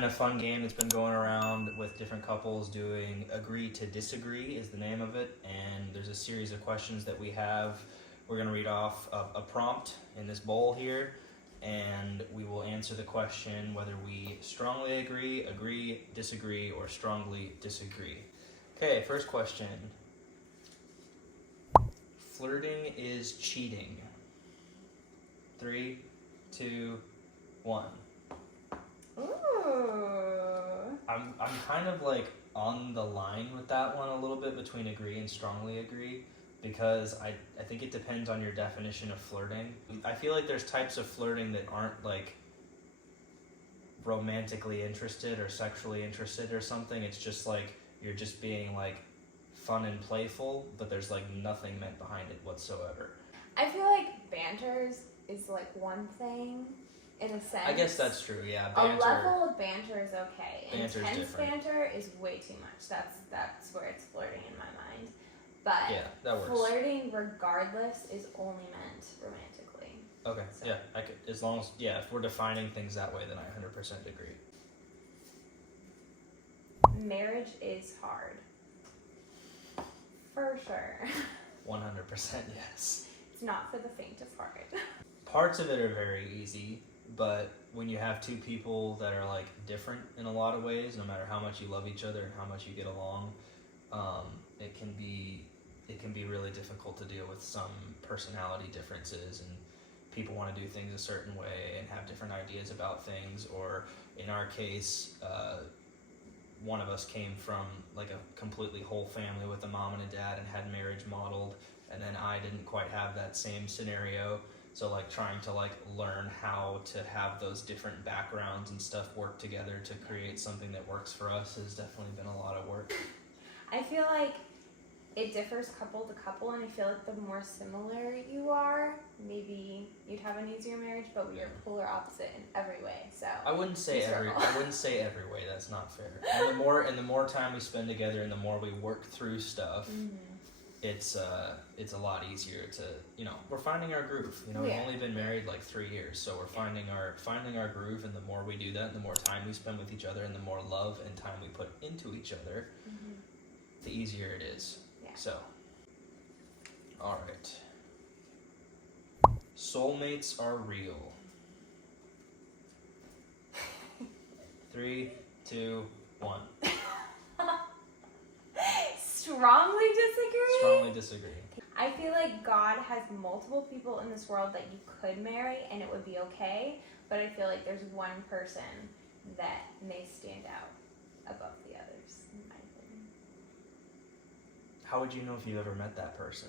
doing a fun game that's been going around with different couples doing Agree to Disagree is the name of it. And there's a series of questions that we have. We're going to read off a prompt in this bowl here, and we will answer the question whether we strongly agree, disagree, or strongly disagree. Okay, first question. Flirting is cheating. 3, 2, 1. Ooh. I'm kind of like on the line with that one a little bit between agree and strongly agree, because I think it depends on your definition of flirting. I feel like there's types of flirting that aren't like romantically interested or sexually interested or something. It's just like you're just being like fun and playful, but there's like nothing meant behind it whatsoever. I feel like banters is like one thing in a sense. I guess that's true, yeah. A level of banter is okay. Banter's Intense different. Banter is way too much. That's where it's flirting in my mind. But yeah, that works. Flirting regardless is only meant romantically. Okay, so. yeah, I could, as long as, yeah, if we're defining things that way, then I 100% agree. Marriage is hard. For sure. 100% yes. It's not for the faint of heart. Parts of it are very easy, but when you have two people that are like different in a lot of ways, no matter how much you love each other and how much you get along, it can be really difficult to deal with some personality differences, and people want to do things a certain way and have different ideas about things. Or in our case, one of us came from like a completely whole family with a mom and a dad and had marriage modeled, and then I didn't quite have that same scenario. So like trying to like learn how to have those different backgrounds and stuff work together to create something that works for us has definitely been a lot of work. I feel like it differs couple to couple, and I feel like the more similar you are, maybe you'd have an easier marriage, but we are polar opposite in every way. So I wouldn't say every way. That's not fair. And the more time we spend together and the more we work through stuff, it's a lot easier to, we're finding our groove. We've only been married like 3 years, so we're finding our groove, and the more we do that, and the more time we spend with each other, and the more love and time we put into each other, the easier it is. Yeah. So, all right. Soulmates are real. 3, 2, 1. Strongly disagree? Strongly disagree. I feel like God has multiple people in this world that you could marry and it would be okay, but I feel like there's one person that may stand out above the others, in my opinion. How would you know if you've ever met that person?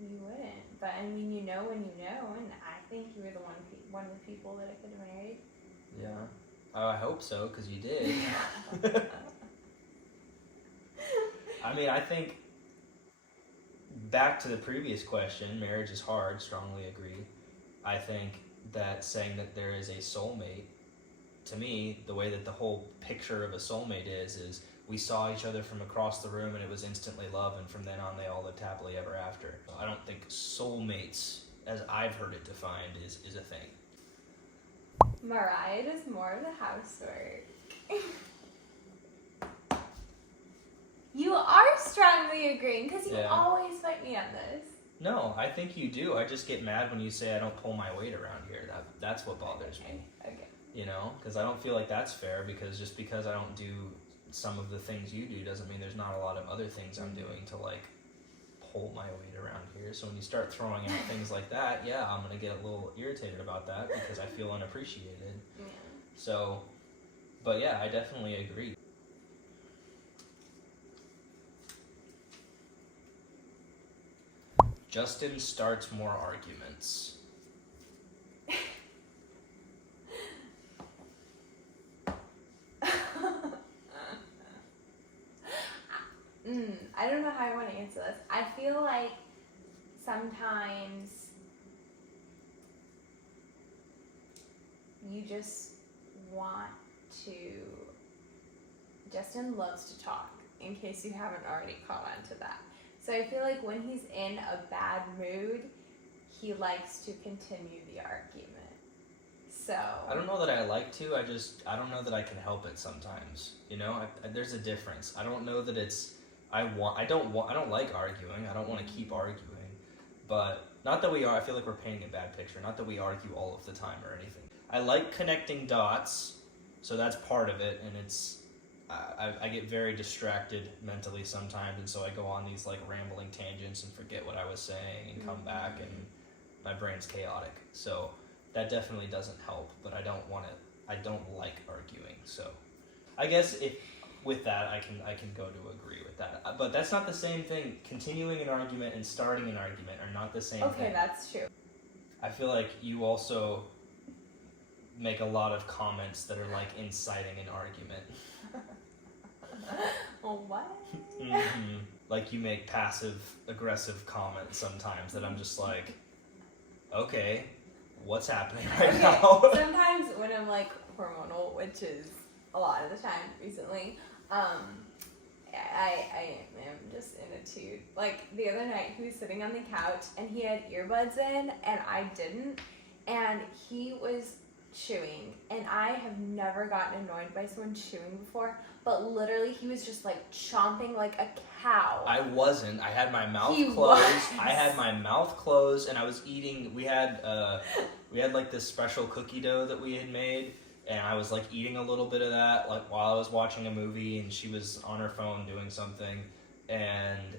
You wouldn't, but I mean, you know when you know, and I think you were the one of the people that I could have married. Yeah. I hope so, because you did. I mean, I think, back to the previous question, marriage is hard, strongly agree. I think that saying that there is a soulmate, to me, the way that the whole picture of a soulmate is we saw each other from across the room and it was instantly love, and from then on they all lived happily ever after. I don't think soulmates, as I've heard it defined, is a thing. Mariah does more of the housework. You are strongly agreeing, because you always fight me on this. No, I think you do. I just get mad when you say I don't pull my weight around here. That's what bothers me. Okay. Because I don't feel like that's fair, because just because I don't do some of the things you do doesn't mean there's not a lot of other things I'm doing to like pull my weight around here. So when you start throwing out things like that, I'm going to get a little irritated about that because I feel unappreciated. Yeah. So, but yeah, I definitely agree. Justin starts more arguments. I don't know how I want to answer this. I feel like sometimes you just want to... Justin loves to talk, in case you haven't already caught on to that. So I feel like when he's in a bad mood, he likes to continue the argument. So I don't know that I like to. I don't know that I can help it sometimes. You know, there's a difference. I don't know that it's. I don't like arguing. I don't want to keep arguing, but not that we are. I feel like we're painting a bad picture. Not that we argue all of the time or anything. I like connecting dots, so that's part of it, and it's. I get very distracted mentally sometimes, and so I go on these like rambling tangents and forget what I was saying and come back, and my brain's chaotic. So that definitely doesn't help. But I don't like arguing. So I guess if with that I can go to agree with that. But that's not the same thing. Continuing an argument and starting an argument are not the same thing. Okay, that's true. I feel like you also make a lot of comments that are like inciting an argument. Well, what? Mm-hmm. Like you make passive aggressive comments sometimes that I'm just like, okay, what's happening right now? Sometimes when I'm like hormonal, which is a lot of the time recently, I am just in a toot. Like the other night, he was sitting on the couch and he had earbuds in and I didn't, and he was chewing, and I have never gotten annoyed by someone chewing before, but literally he was just like chomping like a cow. I wasn't. I had my mouth closed. Was. I had my mouth closed, and I was eating. We had like this special cookie dough that we had made, and I was like eating a little bit of that like while I was watching a movie, and she was on her phone doing something, and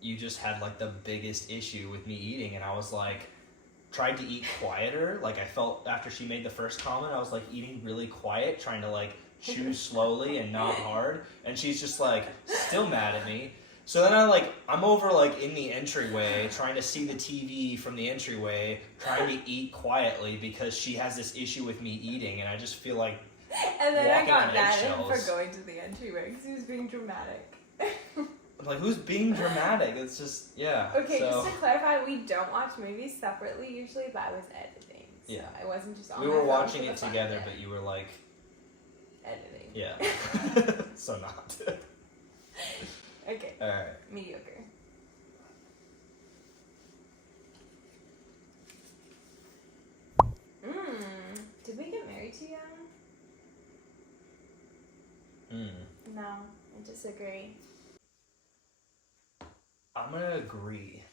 you just had like the biggest issue with me eating, and I was like tried to eat quieter. Like I felt after she made the first comment, I was like eating really quiet, trying to like chew slowly and not hard, and she's just like still mad at me. So then I'm over like in the entryway trying to see the TV from the entryway, trying to eat quietly because she has this issue with me eating, and I just feel like and then I got on mad at him eggshells. for going to the entryway because he was being dramatic. I'm like, who's being dramatic? It's just, yeah. Okay, so, just to clarify, we don't watch movies separately usually, but I was editing. So yeah. I wasn't just on we my were phone watching for the it fun of together, it. but you were like, Editing. yeah. So not. Okay. Alright. Mediocre. Did we get married too young? No, I disagree. I'm gonna agree.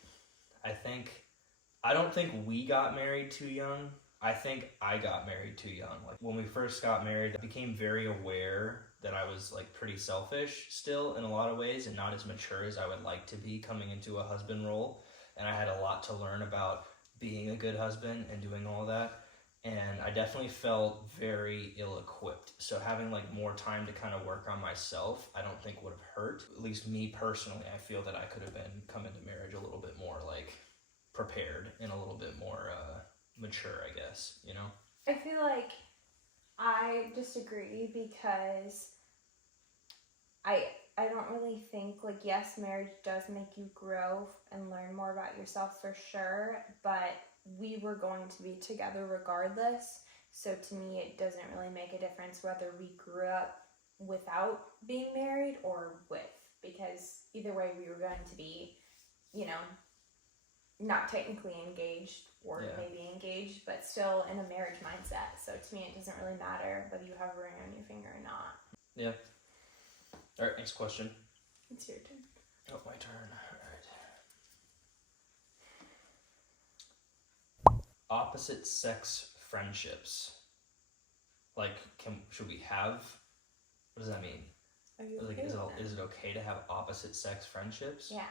I don't think we got married too young. I think I got married too young. Like when we first got married, I became very aware that I was like pretty selfish still in a lot of ways and not as mature as I would like to be coming into a husband role. And I had a lot to learn about being a good husband and doing all that. And I definitely felt very ill-equipped. So having like more time to kind of work on myself, I don't think would have hurt. At least me personally, I feel that I could have been come into marriage a little bit more like prepared and a little bit more mature, I guess, you know? I feel like I disagree because I don't really think, like, yes, marriage does make you grow and learn more about yourself for sure, but we were going to be together regardless. So to me, it doesn't really make a difference whether we grew up without being married or with, because either way we were going to be, you know, not technically engaged or maybe engaged, but still in a marriage mindset. So to me, it doesn't really matter whether you have a ring on your finger or not. Yeah. All right, next question. It's your turn. Oh, my turn. All right. Opposite sex friendships. Like, should we have? What does that mean? Are you Like, okay is with that? it okay to have opposite sex friendships? Yeah.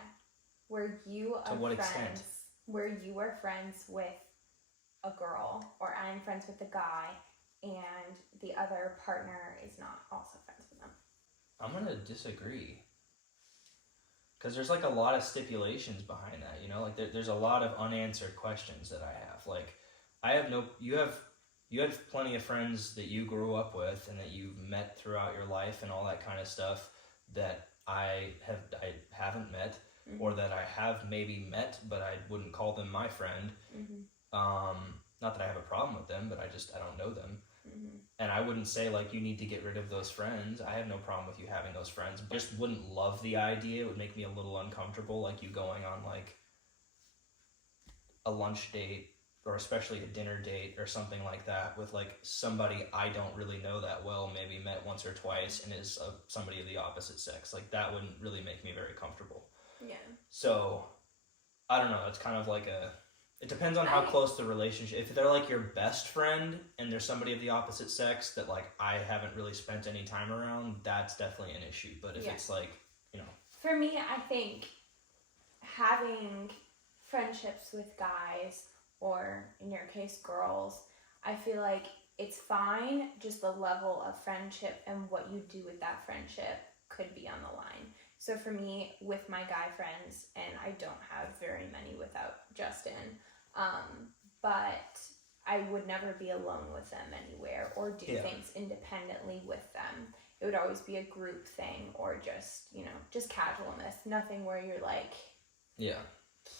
Where you are To what friends, extent? where you are friends with a girl, or I'm friends with a guy, and the other partner is not also friends with them. I'm gonna disagree. Because there's like a lot of stipulations behind that, you know? Like there's a lot of unanswered questions that I have. Like you have plenty of friends that you grew up with and that you've met throughout your life and all that kind of stuff that I haven't met, or that I have maybe met but I wouldn't call them my friend. Not that I have a problem with them, but I don't know them. And I wouldn't say like you need to get rid of those friends. I have no problem with you having those friends. Just wouldn't love the idea. It would make me a little uncomfortable, like you going on like a lunch date or especially a dinner date or something like that with like somebody I don't really know that well, maybe met once or twice and is somebody of the opposite sex. Like that wouldn't really make me very comfortable. Yeah. So I don't know. It's kind of like it depends on how close the relationship. If they're like your best friend and there's somebody of the opposite sex that like I haven't really spent any time around, that's definitely an issue. But if it's like, you know. For me, I think having friendships with guys, or in your case, girls, I feel like it's fine. Just the level of friendship and what you do with that friendship could be on the line. So for me, with my guy friends, and I don't have very many without Justin, but I would never be alone with them anywhere or do things independently with them. It would always be a group thing or just, you know, just casualness. Nothing where you're like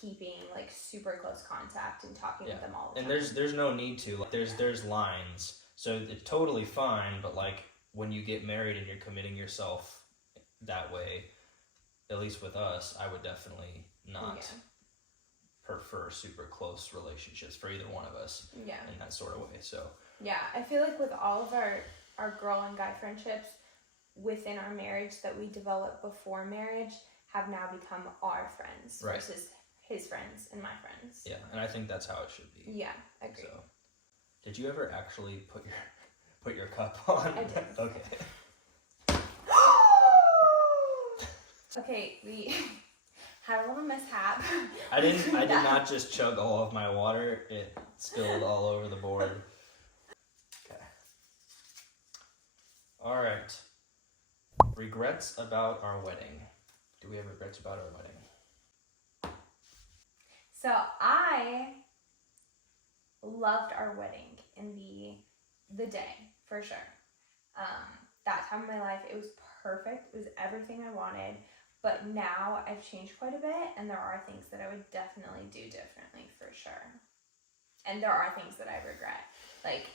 keeping like super close contact and talking with them all the time. And there's no need to. Like, there's lines. So it's totally fine, but like when you get married and you're committing yourself that way, at least with us, I would definitely not prefer super close relationships for either one of us in that sort of way. So I feel like with all of our girl and guy friendships within our marriage that we developed before marriage have now become our friends versus his friends and my friends. Yeah, and I think that's how it should be. Yeah, I agree. So, did you ever actually put your cup on? I did. Okay. Okay, we had a little mishap. I did not just chug all of my water. It spilled all over the board. Okay. All right. Regrets about our wedding. Do we have regrets about our wedding? So I loved our wedding in the day, for sure. That time of my life, it was perfect. It was everything I wanted. But now I've changed quite a bit, and there are things that I would definitely do differently, for sure. And there are things that I regret. Like,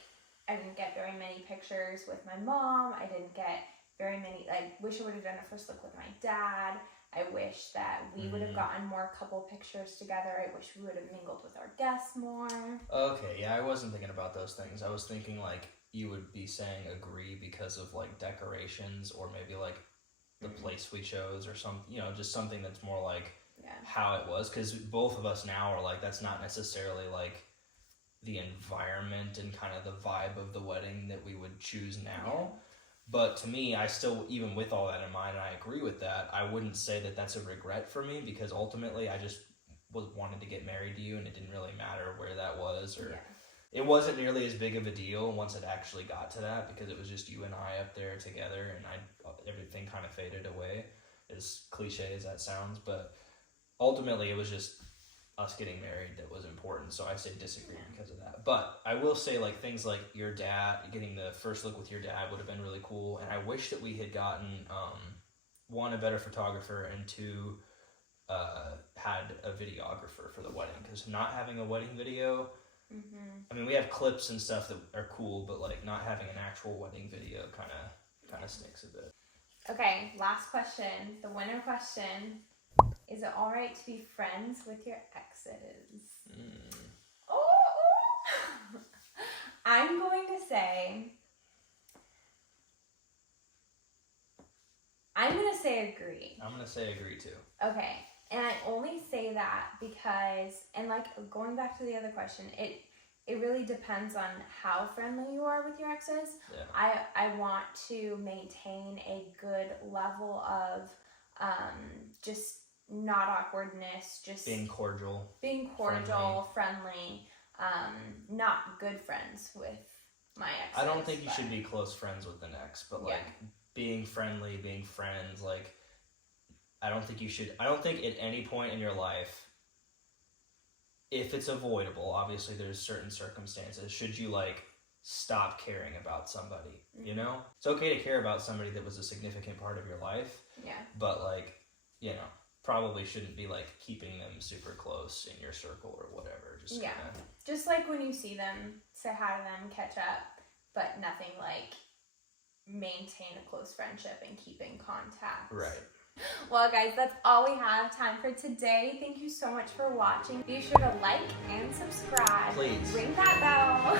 I didn't get very many pictures with my mom. I didn't get very many, I wish I would have done a first look with my dad. I wish that we would have gotten more couple pictures together. I wish we would have mingled with our guests more. Okay, yeah, I wasn't thinking about those things. I was thinking, like, you would be saying agree because of, like, decorations or maybe, like, the place we chose or some, you know, just something that's more like how it was. Because both of us now are like, that's not necessarily, like, the environment and kind of the vibe of the wedding that we would choose now. Yeah. But to me, I still, even with all that in mind, and I agree with that, I wouldn't say that that's a regret for me because ultimately I just wanted to get married to you and it didn't really matter where that was or it wasn't nearly as big of a deal once it actually got to that because it was just you and I up there together and everything kind of faded away, as cliche as that sounds. But ultimately it was just us getting married that was important, so I say disagree because of that. But I will say, like, things like your dad, getting the first look with your dad would have been really cool, and I wish that we had gotten, one, a better photographer, and two, had a videographer for the wedding, because not having a wedding video, I mean, we have clips and stuff that are cool, but, like, not having an actual wedding video kind of stinks a bit. Okay, last question, the winner question. Is it alright to be friends with your exes? Oh! I'm going to say agree. I'm going to say agree too. Okay, and I only say that because, and like going back to the other question, it really depends on how friendly you are with your exes. Yeah. I want to maintain a good level of just not awkwardness, just being cordial, friendly, not good friends with my exes. I don't think you should be close friends with an ex, but like being friendly, being friends, like I don't think at any point in your life, if it's avoidable, obviously there's certain circumstances, should you like stop caring about somebody, you know? It's okay to care about somebody that was a significant part of your life, but like, you know, probably shouldn't be like keeping them super close in your circle or whatever. Just just like when you see them, say hi to them, catch up, but nothing like maintain a close friendship and keep in contact. Right. Well, guys, that's all we have time for today. Thank you so much for watching. Be sure to like and subscribe. Please. Ring that bell.